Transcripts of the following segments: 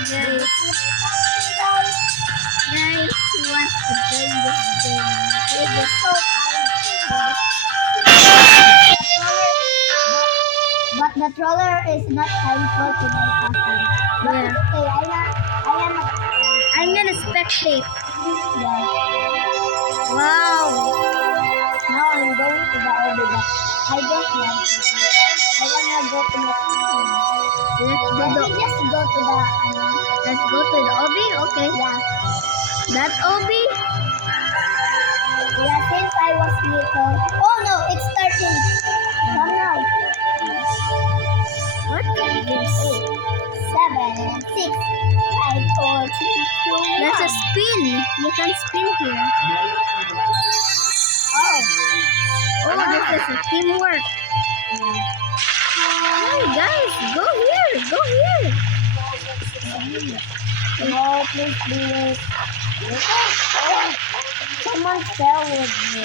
Guys, guys, who wants to join this game? It is so hard. But the troller is not harmful to my cousin. But Yeah. it's okay. I'm gonna spectate. Yeah. Wow. Now I'm going to the OB, but I don't want to. I wanna go to the Let's do Let me just go to the Let's go to the OB. Okay. yeah. That OB. Yeah, since I was little. Oh no, it's 13. Come now. What is this? 8, 7, 6, 5, 4, 3, 2, 1. There's a spin. You can spin here. Oh. Oh, this is a teamwork. Hey guys, go here. Go here. No, please do it. Oh, someone fell with me.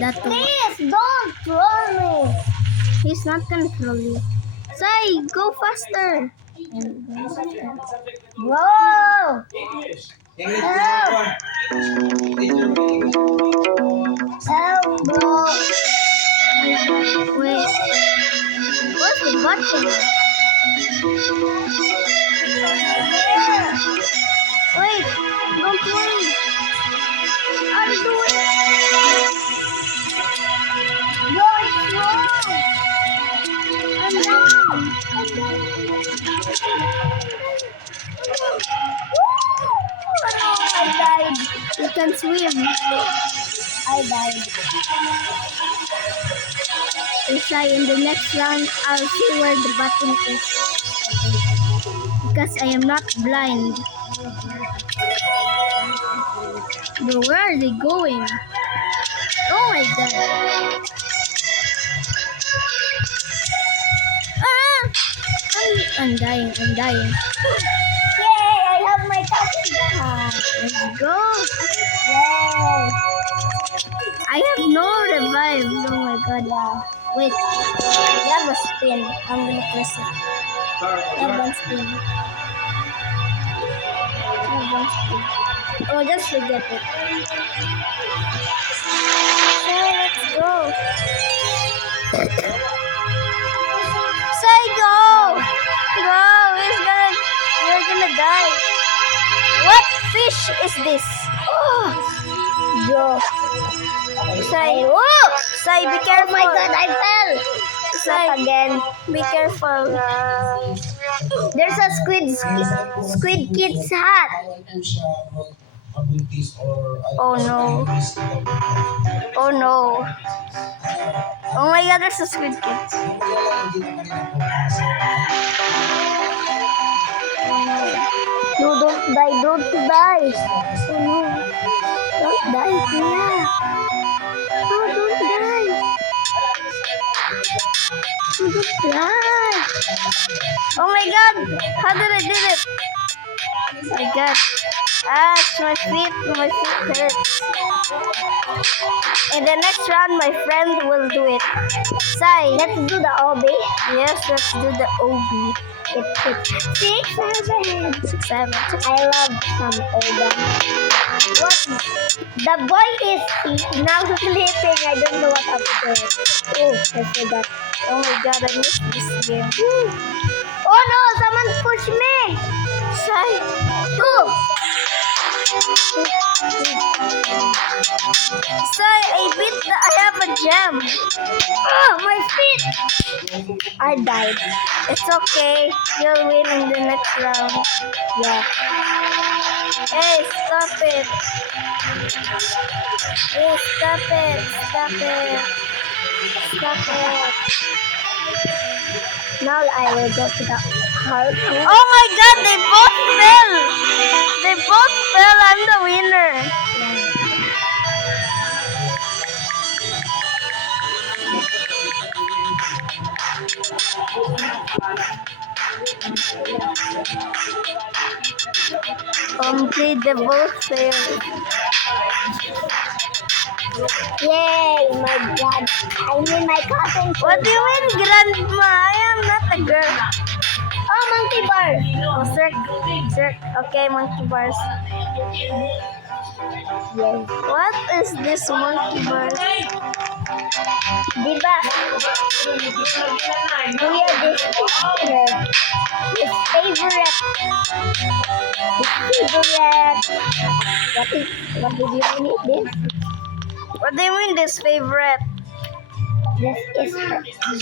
That one. Please don't throw me. He's not gonna throw you. Sai, go faster. Bro! Help! Help, bro! Wait. What's the button? Wait, don't worry. I'll do it. No, it's wrong! I'm down. I died. You can swim. I died. Sai, in the next round, I'll see where the button is. Because I am not blind. Bro, where are they going? Oh my god. Ah! I'm dying. I'm dying. Yay, I have my cousin back. Let's go. Yay. I have no revive. Oh my god. Yeah. Wait. You have a spin. I'm gonna press it. You have one spin. You have one spin. Oh, just forget it. Okay, let's go. Say go! Go! You're gonna die. What fish is this? Oh! Bro. Say, whoa! Say, be careful. Oh my god, I fell. Say, Not again. be careful. There's a squid kid's hat. Oh no. Oh no. Oh my god, there's a squid kids. No, don't die, don't die. Oh no. Don't die, Kuya. No, don't die. No, don't die. Oh my god! How did I do it? Oh my god. Ah, it's my feet hurt. In the next round, my friend will do it. Sai, Let's do the OB. yes, let's do the OB. It's 6, 7. 6, 7. I love some OB. What? The boy is now sleeping. I don't know what happened to him. Oh, I forgot. Oh my god, I missed this game. Oh no, someone pushed me. Sai, Two. Sai, I have a gem. Oh, my feet. I died. It's okay. You'll win in the next round. Yeah. Hey, stop it. Hey, stop it. Stop it. Stop it. Now I will go to the heart. Oh my god, they both fell. They both fell. I'm the winner. Complete the both failed. Yay, my god. I mean my cousin. What do you mean, grandma? I am not a girl. Oh monkey bars. Oh, Cirque. Okay, monkey bars. Yes. What is this monkey bars? Diba? Kuya, this is his favorite. His favorite. What did you mean this? What do you mean this favorite? This is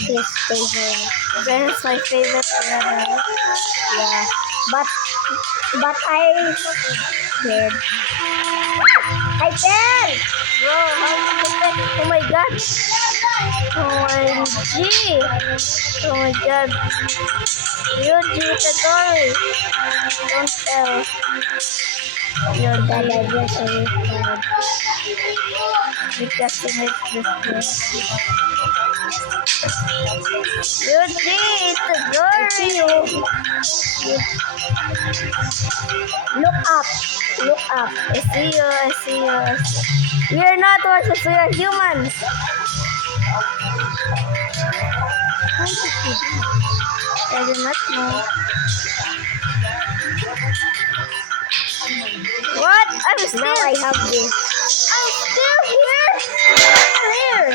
his favorite. This is my favorite forever. Yeah. But I did. I fell. Bro, how did you get? Oh my god. OMG. Oh my god. Yuji Itadori. Don't tell. That I Yuji. just fell. Because you make this game. Yuji Itadori. Look up. Look up. I see you, I see you, I see you. We are not horses, we are humans. I do not know. What? I'm still, Now I have this. I'm still here. I'm here.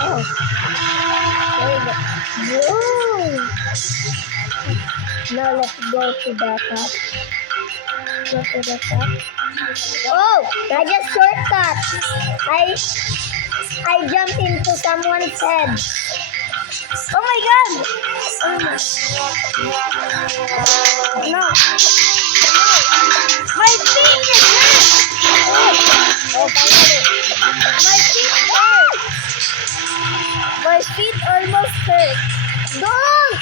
Oh. There you go. Whoa. Now let's go to the top. Go to the top. Oh, I just shortcut. I jumped into someone's head. Oh my god. Oh my. No. No. My feet is hurt. Oh, finally. My feet hurt. My feet almost hurt. Don't!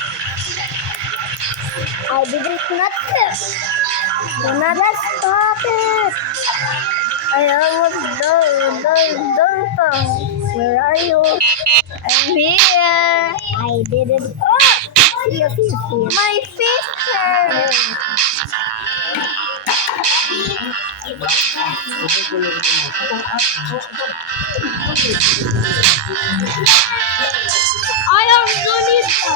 I didn't not it. Do not stop it. I almost don't. Where are you? I'm here. I didn't. Oh! See you. My feet hurt. I am Donita.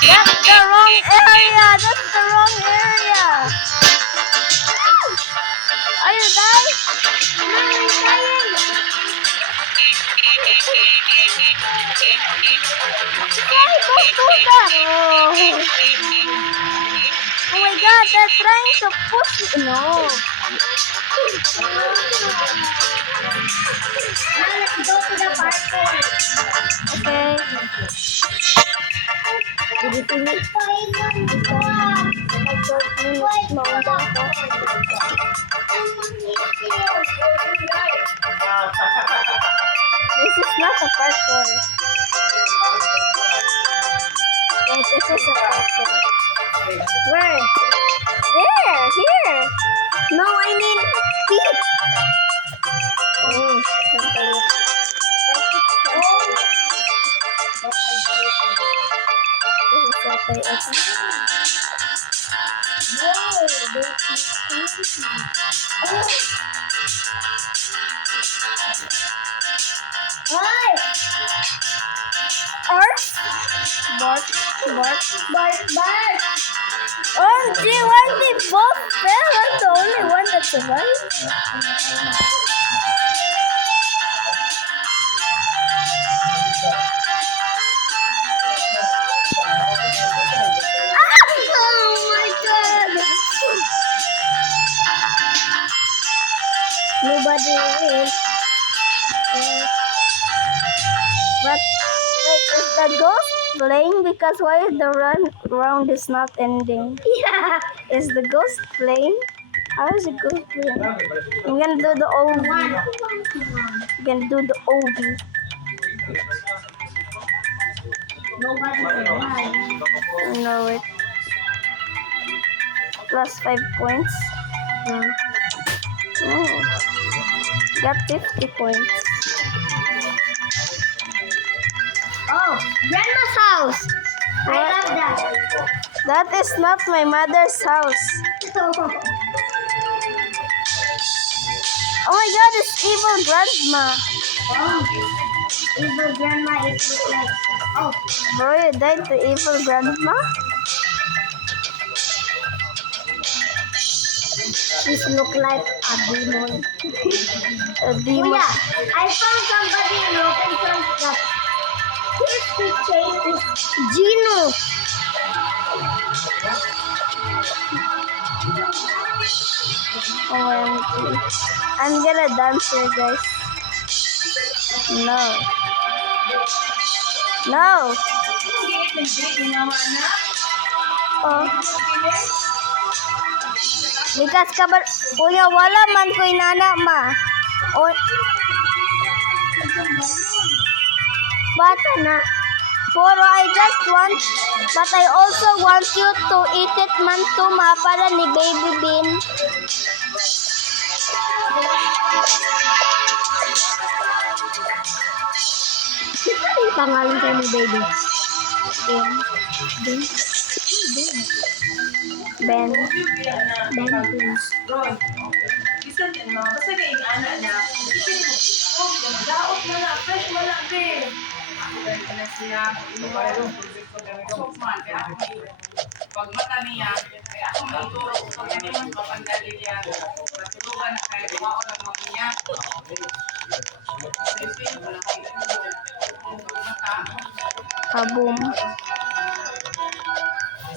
That's the wrong area. That's the wrong area. Are you dying? No, I'm dying. Why don't do that? Oh my god, they're trying to push me. No. Now let's go to the parkour. Okay. Did you see me? This is not a parkour. Wait, this is a parkour. Where? There, here. No, I mean feet. Oh, something. This is what I open. Why? Arse? Bark. Bark. Oh, gee, why they both fell? I'm the only one that survived. Oh my god. Nobody wins. But like, is the ghost playing? Because why is the round is not ending? Yeah. Is the ghost playing? How is the ghost playing? I'm gonna do the OB. I'm gonna do the OB. Nobody wins. No, wait. Plus 5 points. Oh. Got 50 points. Oh, grandma's house. I What? love that. That is not my mother's house. Oh my god, it's evil grandma. Oh, evil grandma is look like. Oh, Bro, you died to evil grandma? she's look like a demon. A Oh demon. yeah, I found somebody in Robinson's that his keychain is Gino. OMG. I'm gonna dance here, guys. No. No. Oh. Likas ka ba? Kuya, wala man ko inana, ma. O, Bata na. Puro, I just want, but I also want you to eat it man too, ma, para ni Baby Bean. Ano yung pangalan kayo ni baby? Ben. Ben. Ben. Ben. Ben. Ron, isa din mo. Basta na yung anak niya. Isa din mo. Daot mo na. Fresh mo na, be. Ako ganito na siya. Sok man. Kaya ako may pag mata niya, kaya ako may ituro ko sa ganyan, mapandali niya. Matulungan na kayo. Mao lang ako niya. Sisi, wala kayo. Kaboom.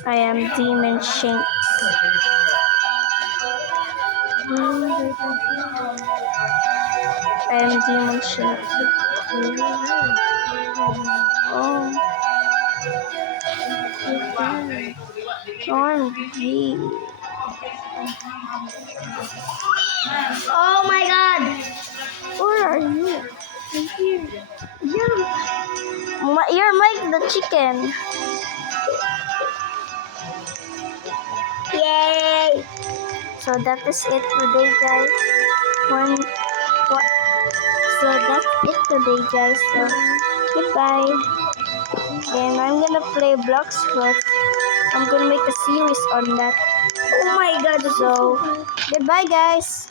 I am Demon Shanks. I am Demon Shanks. Oh. OMG. Oh my god. Where are you? Yeah. You're Mike the chicken. Yay. So that is it today, guys. What? So that's it today, guys. So goodbye. And I'm gonna play Blocks first. I'm gonna make a series on that. Oh my god. So goodbye, guys.